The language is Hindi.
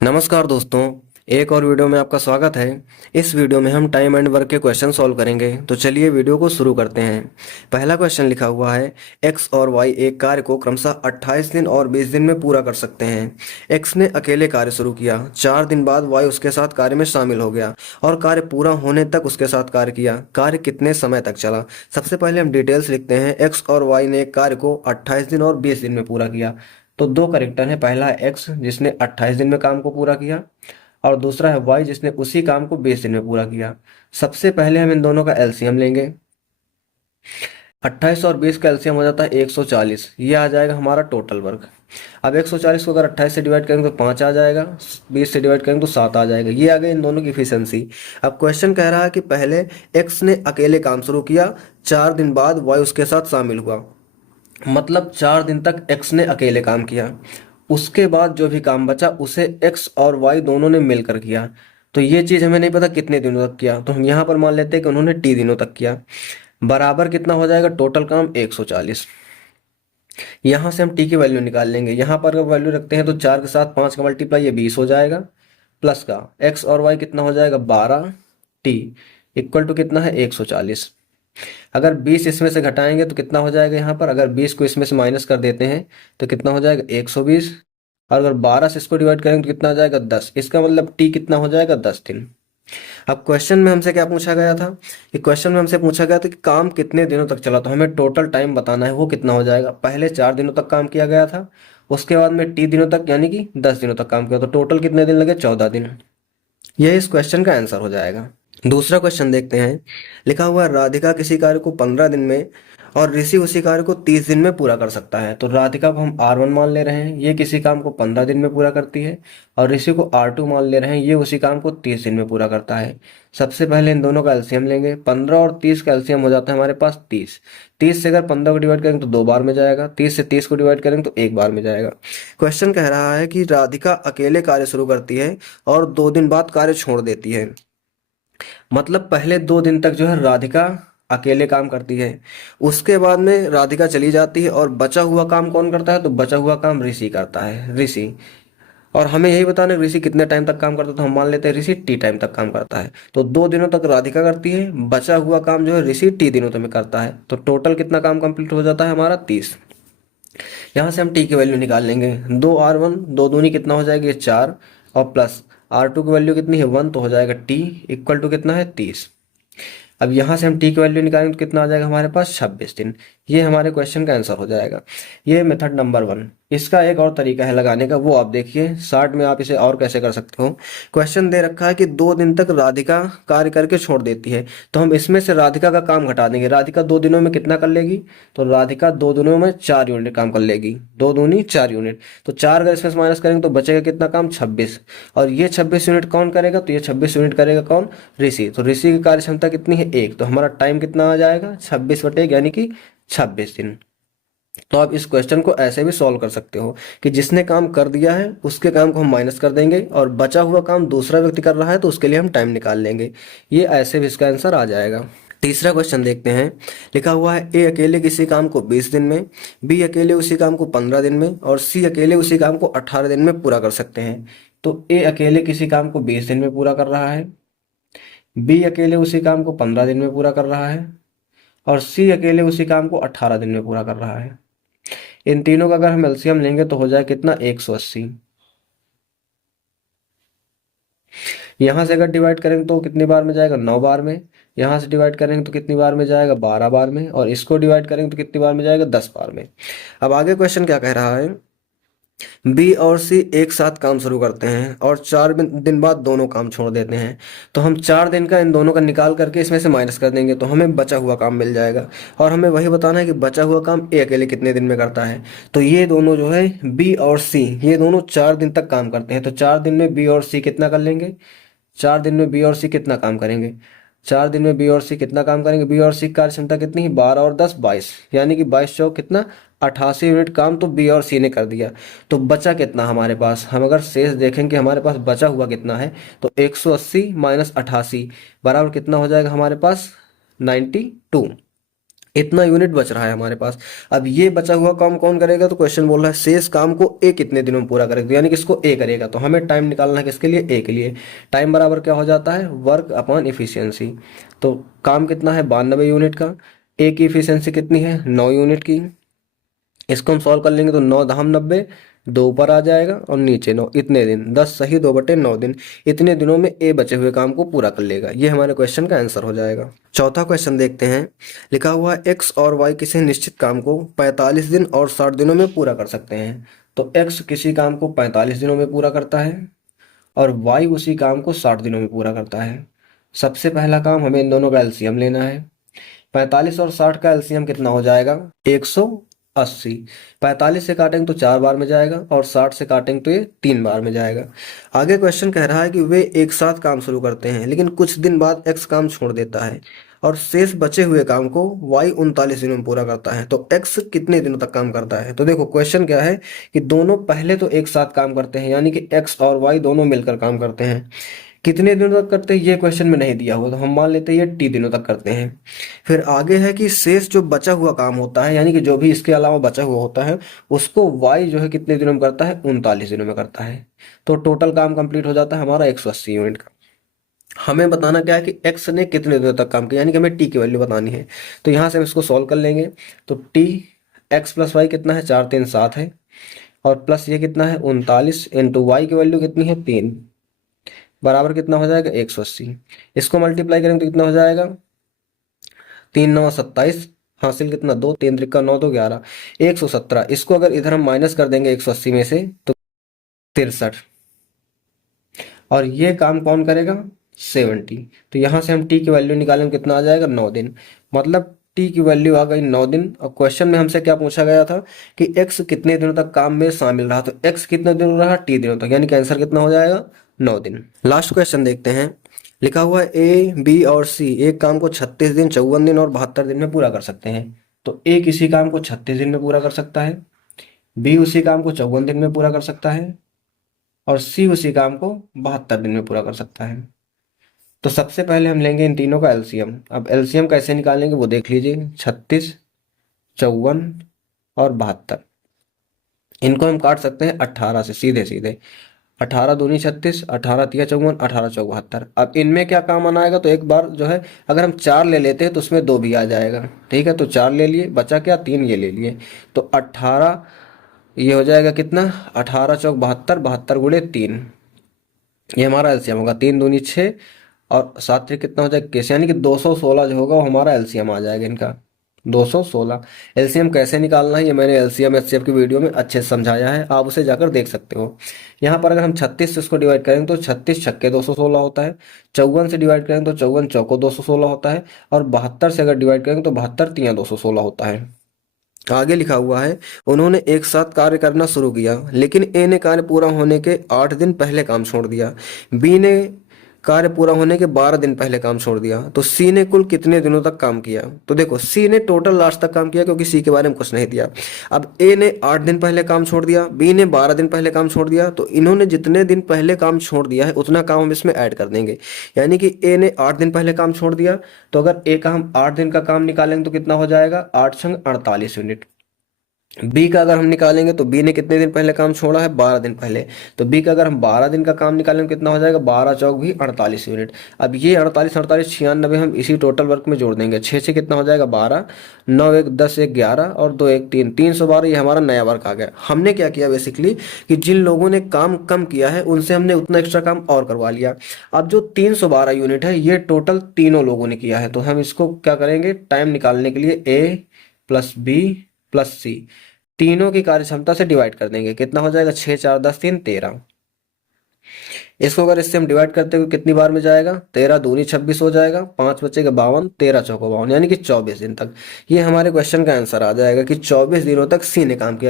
नमस्कार दोस्तों, एक और वीडियो में आपका स्वागत है। इस वीडियो में हम टाइम एंड वर्क के क्वेश्चन सॉल्व करेंगे। तो चलिए वीडियो को शुरू करते हैं। पहला क्वेश्चन लिखा हुआ है, एक्स और वाई एक कार्य को क्रमशः 28 दिन और 20 दिन में पूरा कर सकते हैं। एक्स ने अकेले कार्य शुरू किया, 4 दिन बाद वाई उसके साथ कार्य में शामिल हो गया और कार्य पूरा होने तक उसके साथ कार्य किया। कार्य कितने समय तक चला? सबसे पहले हम डिटेल्स लिखते हैं। एक्स और वाई ने एक कार्य को 28 दिन और 20 दिन में पूरा किया। तो दो करेक्टर है, पहला है एक्स जिसने 28 दिन में काम को पूरा किया और दूसरा है वाई जिसने उसी काम को 20 दिन में पूरा किया। सबसे पहले हम इन दोनों का एलसीएम लेंगे। 28 और 20 का एलसीएम हो जाता है 140। ये आ जाएगा हमारा टोटल वर्क। अब 140 को अगर 28 से डिवाइड करेंगे तो 5 आ जाएगा, 20 से डिवाइड करेंगे तो 7 आ जाएगा। ये आ गई इन दोनों की इफिशियंसी। अब क्वेश्चन कह रहा है कि पहले एक्स ने अकेले काम शुरू किया, 4 दिन बाद वाई उसके साथ शामिल हुआ। मतलब 4 दिन तक एक्स ने अकेले काम किया, उसके बाद जो भी काम बचा उसे एक्स और वाई दोनों ने मिलकर किया। तो ये चीज़ हमें नहीं पता कितने दिनों तक किया, तो हम यहाँ पर मान लेते हैं कि उन्होंने टी दिनों तक किया। बराबर कितना हो जाएगा? टोटल काम 140। यहाँ से हम टी की वैल्यू निकाल लेंगे। यहाँ पर अगर वैल्यू रखते हैं तो 4 के साथ 5 का मल्टीप्लाई ये 20 हो जाएगा, प्लस का एक्स और वाई कितना हो जाएगा? 12। टी इक्वल टू कितना है? 140। अगर 20 इसमें से घटाएंगे तो कितना हो जाएगा? यहाँ पर अगर 20 को इसमें से माइनस कर देते हैं तो कितना हो जाएगा? 120। और अगर 12 से इसको डिवाइड करेंगे तो कितना आ जाएगा? 10। इसका मतलब टी कितना हो जाएगा? 10 दिन। अब क्वेश्चन में हमसे क्या पूछा गया था? कि क्वेश्चन में हमसे पूछा गया था कि काम कितने दिनों तक चला, तो हमें टोटल टाइम बताना है वो कितना हो जाएगा। पहले 4 दिनों तक काम किया गया था, उसके बाद में टी दिनों तक यानी कि 10 दिनों तक काम किया, तो टोटल कितने दिन लगे? 14 दिन। यह इस क्वेश्चन का आंसर हो जाएगा। दूसरा क्वेश्चन देखते हैं। लिखा हुआ है, राधिका किसी कार्य को 15 दिन में और ऋषि उसी कार्य को 30 दिन में पूरा कर सकता है। तो राधिका को हम R1 मान ले रहे हैं, ये किसी काम को 15 दिन में पूरा करती है, और ऋषि को R2 मान ले रहे हैं, ये उसी काम को 30 दिन में पूरा करता है। सबसे पहले इन दोनों का एलसीएम लेंगे। 15 और 30 का एलसीएम हो जाता है हमारे पास 30। 30 से अगर 15 को डिवाइड करेंगे तो 2 बार में जाएगा, 30 से 30 को डिवाइड करेंगे तो 1 बार में जाएगा। क्वेश्चन कह रहा है कि राधिका अकेले कार्य शुरू करती है और 2 दिन बाद कार्य छोड़ देती है। मतलब पहले 2 दिन तक जो है राधिका अकेले काम करती है, उसके बाद में राधिका चली जाती है और बचा हुआ काम कौन करता है? तो बचा हुआ काम ऋषि करता है, ऋषि। और हमें यही बताना है ऋषि कितने टाइम तक काम करता है, तो हम मान लेते हैं ऋषि टी टाइम तक काम करता है। तो 2 दिनों तक राधिका करती है, बचा हुआ काम जो है ऋषि टी दिनों तक में करता है। तो टोटल कितना काम कंप्लीट हो जाता है हमारा? 30। यहाँ से हम टी की वैल्यू निकाल लेंगे। 2R1 2 दूनी कितना हो जाएगी? 4, और प्लस R2 की वैल्यू कितनी है? 1, तो हो जाएगा टी इक्वल टू कितना है? 30। अब यहाँ से हम टी की वैल्यू निकालेंगे तो कितना आ जाएगा हमारे पास? 26 दिन। ये हमारे क्वेश्चन का आंसर हो जाएगा। ये मेथड नंबर 1। इसका एक और तरीका है लगाने का, वो आप देखिए। शार्ट में आप इसे और कैसे कर सकते हो। क्वेश्चन दे रखा है कि 2 दिन तक राधिका कार्य करके छोड़ देती है, तो हम इसमें से राधिका का काम घटा देंगे। राधिका 2 दिनों में कितना कर लेगी? तो राधिका 2 दिनों में 4 यूनिट काम कर लेगी। 2 दूनी 4 यूनिट, तो 4 अगर इसमें से माइनस करेंगे तो बचेगा कितना काम? 26। और ये 26 यूनिट कौन करेगा? तो ये 26 यूनिट करेगा कौन? ऋषि। तो ऋषि की कार्य क्षमता कितनी है? 1। तो हमारा टाइम कितना आ जाएगा? 26/1 यानी कि 26 दिन। तो आप इस क्वेश्चन को ऐसे भी सॉल्व कर सकते हो कि जिसने काम कर दिया है उसके काम को हम माइनस कर देंगे, और बचा हुआ काम दूसरा व्यक्ति कर रहा है तो उसके लिए हम टाइम निकाल लेंगे। ये ऐसे भी इसका आंसर आ जाएगा। तीसरा क्वेश्चन देखते हैं। लिखा हुआ है, ए अकेले किसी काम को 20 दिन में, बी अकेले उसी काम को 15 दिन में और सी अकेले उसी काम को 18 दिन में पूरा कर सकते हैं। तो ए अकेले किसी काम को 20 दिन में पूरा कर रहा है, बी अकेले उसी काम को 15 दिन में पूरा कर रहा है, और सी अकेले उसी काम को 18 दिन में पूरा कर रहा है। इन तीनों का अगर हम एलसीएम लेंगे तो हो जाए कितना? 180। यहाँ से अगर डिवाइड करेंगे तो कितनी बार में जाएगा? 9 बार में। यहाँ से डिवाइड करेंगे तो कितनी बार में जाएगा? 12 बार में। और इसको डिवाइड करेंगे तो कितनी बार में जाएगा? 10 बार में। अब आगे क्वेश्चन क्या कह रहा है? बी और सी एक साथ काम शुरू करते हैं और 4 दिन बाद दोनों काम छोड़ देते हैं। तो हम 4 दिन का इन दोनों का निकाल करके इसमें से माइनस कर देंगे तो हमें बचा हुआ काम मिल जाएगा। और हमें वही बताना है कि बचा हुआ काम ए अकेले कितने दिन में करता है। तो ये दोनों जो है बी और सी, ये दोनों 4 दिन तक काम करते हैं। तो 4 दिन में बी और सी कितना कर लेंगे? 4 दिन में बी और सी कितना काम करेंगे? 4 दिन में बी और सी कितना काम करेंगे? बी और सी की कार्य क्षमता कितनी है? 12 और 10 22, यानी कि 22 चौक कितना? 88 यूनिट काम तो बी और सी ने कर दिया। तो बचा कितना हमारे पास? हम अगर शेष देखेंगे हमारे पास बचा हुआ कितना है, तो 180 माइनस 88 बराबर कितना हो जाएगा हमारे पास? 92। इतना यूनिट बच रहा है हमारे पास। अब ये बचा हुआ काम कौन करेगा, तो क्वेश्चन बोल रहा है शेष काम को ए कितने दिनों में पूरा करेगा, यानी कि इसको ए करेगा। तो हमें टाइम निकालना है किसके लिए, ए के लिए। टाइम बराबर क्या हो जाता है, वर्क अपॉन इफिशियंसी। तो काम कितना है 92 यूनिट का, ए की इफिशियंसी कितनी है 9 यूनिट की। इसको हम सॉल्व कर लेंगे तो 9 धाम 90, दो ऊपर आ जाएगा और नीचे 9, इतने दिन 10 सही 2/9 दिन, इतने दिनों में ए बचे हुए काम को पूरा कर लेगा। ये हमारे क्वेश्चन का आंसर हो जाएगा। चौथा क्वेश्चन देखते हैं। लिखा हुआ है एक्स और वाई किसी निश्चित काम को 45 दिन और 60 दिनों में पूरा कर सकते हैं। तो एक्स किसी काम को 45 दिनों में पूरा करता है और वाई उसी काम को 60 दिनों में पूरा करता है। सबसे पहला काम हमें इन दोनों का एलसीएम लेना है। 45 और 60 का एलसीएम कितना हो जाएगा 180। 45 से काटेंगे तो 4 बार में जाएगा और 60 से काटेंगे तो ये 3 बार में जाएगा। आगे क्वेश्चन कह रहा है कि वे एक साथ काम शुरू करते हैं लेकिन कुछ दिन बाद एक्स काम छोड़ देता है और शेष बचे हुए काम को वाई 39 दिनों में पूरा करता है। तो एक्स कितने दिनों तक काम करता है। तो देखो क्वेश्चन क्या है कि दोनों पहले तो एक साथ काम करते हैं, यानी कि एक्स और वाई दोनों मिलकर काम करते हैं। कितने दिनों तक करते हैं ये क्वेश्चन में नहीं दिया हुआ, तो हम मान लेते हैं ये टी दिनों तक करते हैं। फिर आगे है कि शेष जो बचा हुआ काम होता है, यानी कि जो भी इसके अलावा बचा हुआ होता है, उसको वाई जो है कितने दिनों में करता है 39 दिनों में करता है। तो टोटल काम कंप्लीट हो जाता है हमारा 180 यूनिट का। हमें बताना क्या है कि एक्स ने कितने दिनों तक काम किया, यानी कि हमें टी की वैल्यू बतानी है। तो यहाँ से हम इसको सॉल्व कर लेंगे। तो टी एक्स प्लस वाई कितना है 4 3 7 है, और प्लस ये कितना है 39 इंटू वाई की वैल्यू कितनी है 3, बराबर कितना हो जाएगा 180। इसको मल्टीप्लाई करेंगे तो कितना हो जाएगा 3 9 27, हासिल कितना 2, 3 त्रिका 9 तो 11, 117। इसको अगर इधर हम माइनस कर देंगे 180 में से तो 63। और ये काम कौन करेगा 70। तो यहाँ से हम टी की वैल्यू निकालेंगे कितना आ जाएगा 9 दिन। मतलब टी की वैल्यू आ गई 9 दिन। और क्वेश्चन में हमसे क्या पूछा गया था कि एक्स कितने दिनों तक काम में शामिल रहा, तो एक्स कितने दिनों रहा टी दिनों तक, यानी कि आंसर कितना हो जाएगा 9 दिन। लास्ट क्वेश्चन देखते हैं। लिखा हुआ है ए बी और सी एक काम को 36 दिन 54 दिन और 72 दिन में पूरा कर सकते हैं। तो ए किसी काम को 36 दिन में पूरा कर सकता है, बी उसी काम को 54 दिन में पूरा कर सकता है और सी उसी काम को 72 दिन में पूरा कर सकता है। तो सबसे पहले हम लेंगे इन तीनों का एलसीएम। अब एलसीएम कैसे निकालेंगे वो देख लीजिए। 36 54 और 72, इनको हम काट सकते हैं 18 से सीधे सीधे। 18 दूनी 36, 18 तिया 54, 18 चौक 72। अब इनमें क्या काम आना आएगा, तो एक बार जो है अगर हम 4 ले लेते हैं तो उसमें 2 भी आ जाएगा। ठीक है, तो 4 ले लिए, बचा क्या 3 ये ले लिए। तो 18 ये हो जाएगा कितना 18 चौक 72, 72 गुणे 3, ये हमारा एलसीएम होगा। 3 दूनी 6 और 7 त्रिक कितना हो जाएगा कैसे, यानी कि 216 जो होगा वो हमारा एलसीएम आ जाएगा इनका 216। एलसीएम कैसे निकालना है ये मैंने एलसीएम एचसीएफ की वीडियो में अच्छे से समझाया है, आप उसे जाकर देख सकते हो। यहाँ पर अगर हम 36 से इसको डिवाइड करेंगे तो 36 छक्के 216 होता है, 54 से डिवाइड करेंगे तो 54 चौको 216 होता है, और 72 से अगर डिवाइड करेंगे तो 72 तिया 216 होता है। आगे लिखा हुआ है उन्होंने एक साथ कार्य करना शुरू किया लेकिन ए ने कार्य पूरा होने के 8 दिन पहले काम छोड़ दिया, बी ने कार्य पूरा होने के 12 दिन पहले काम छोड़ दिया। तो सी ने कुल कितने दिनों तक काम किया। तो देखो सी ने टोटल लास्ट तक काम किया क्योंकि सी के बारे में कुछ नहीं दिया। अब ए ने 8 दिन पहले काम छोड़ दिया, बी ने 12 दिन पहले काम छोड़ दिया। तो इन्होंने जितने दिन पहले काम छोड़ दिया है उतना काम हम इसमें ऐड कर देंगे, यानी कि ए ने 8 दिन पहले काम छोड़ दिया। तो अगर ए का हम 8 दिन का काम निकालेंगे तो कितना हो जाएगा 8 छंग 48 यूनिट। बी का अगर हम निकालेंगे तो बी ने कितने दिन पहले काम छोड़ा है 12 दिन पहले। तो बी का अगर हम 12 दिन का काम निकालेंगे कितना हो जाएगा 12 चौक भी 48 यूनिट। अब ये 48 48 96 हम इसी टोटल वर्क में जोड़ देंगे। 6 से कितना हो जाएगा 12, 9 1 10 1 11 और 2 1 3, 312। ये हमारा नया वर्क आ गया। हमने क्या किया बेसिकली कि जिन लोगों ने काम कम किया है उनसे हमने उतना एक्स्ट्रा काम और करवा लिया। अब जो 312 यूनिट है ये टोटल तीनों लोगों ने किया है। तो हम इसको क्या करेंगे टाइम निकालने के लिए ए प्लस बी प्लस सी तीनों की कार्य क्षमता से डिवाइड कर देंगे। कितना हो जाएगा 6 4 10 3 13। इसको अगर इससे हम डिवाइड करते हुए कितनी बार में जाएगा 13 दूनी 26 हो जाएगा, 5 बचेगा 52, 13 चौको 52, यानी कि 24 दिन तक। ये हमारे क्वेश्चन का आंसर आ जाएगा कि 24 दिनों तक सी ने काम किया।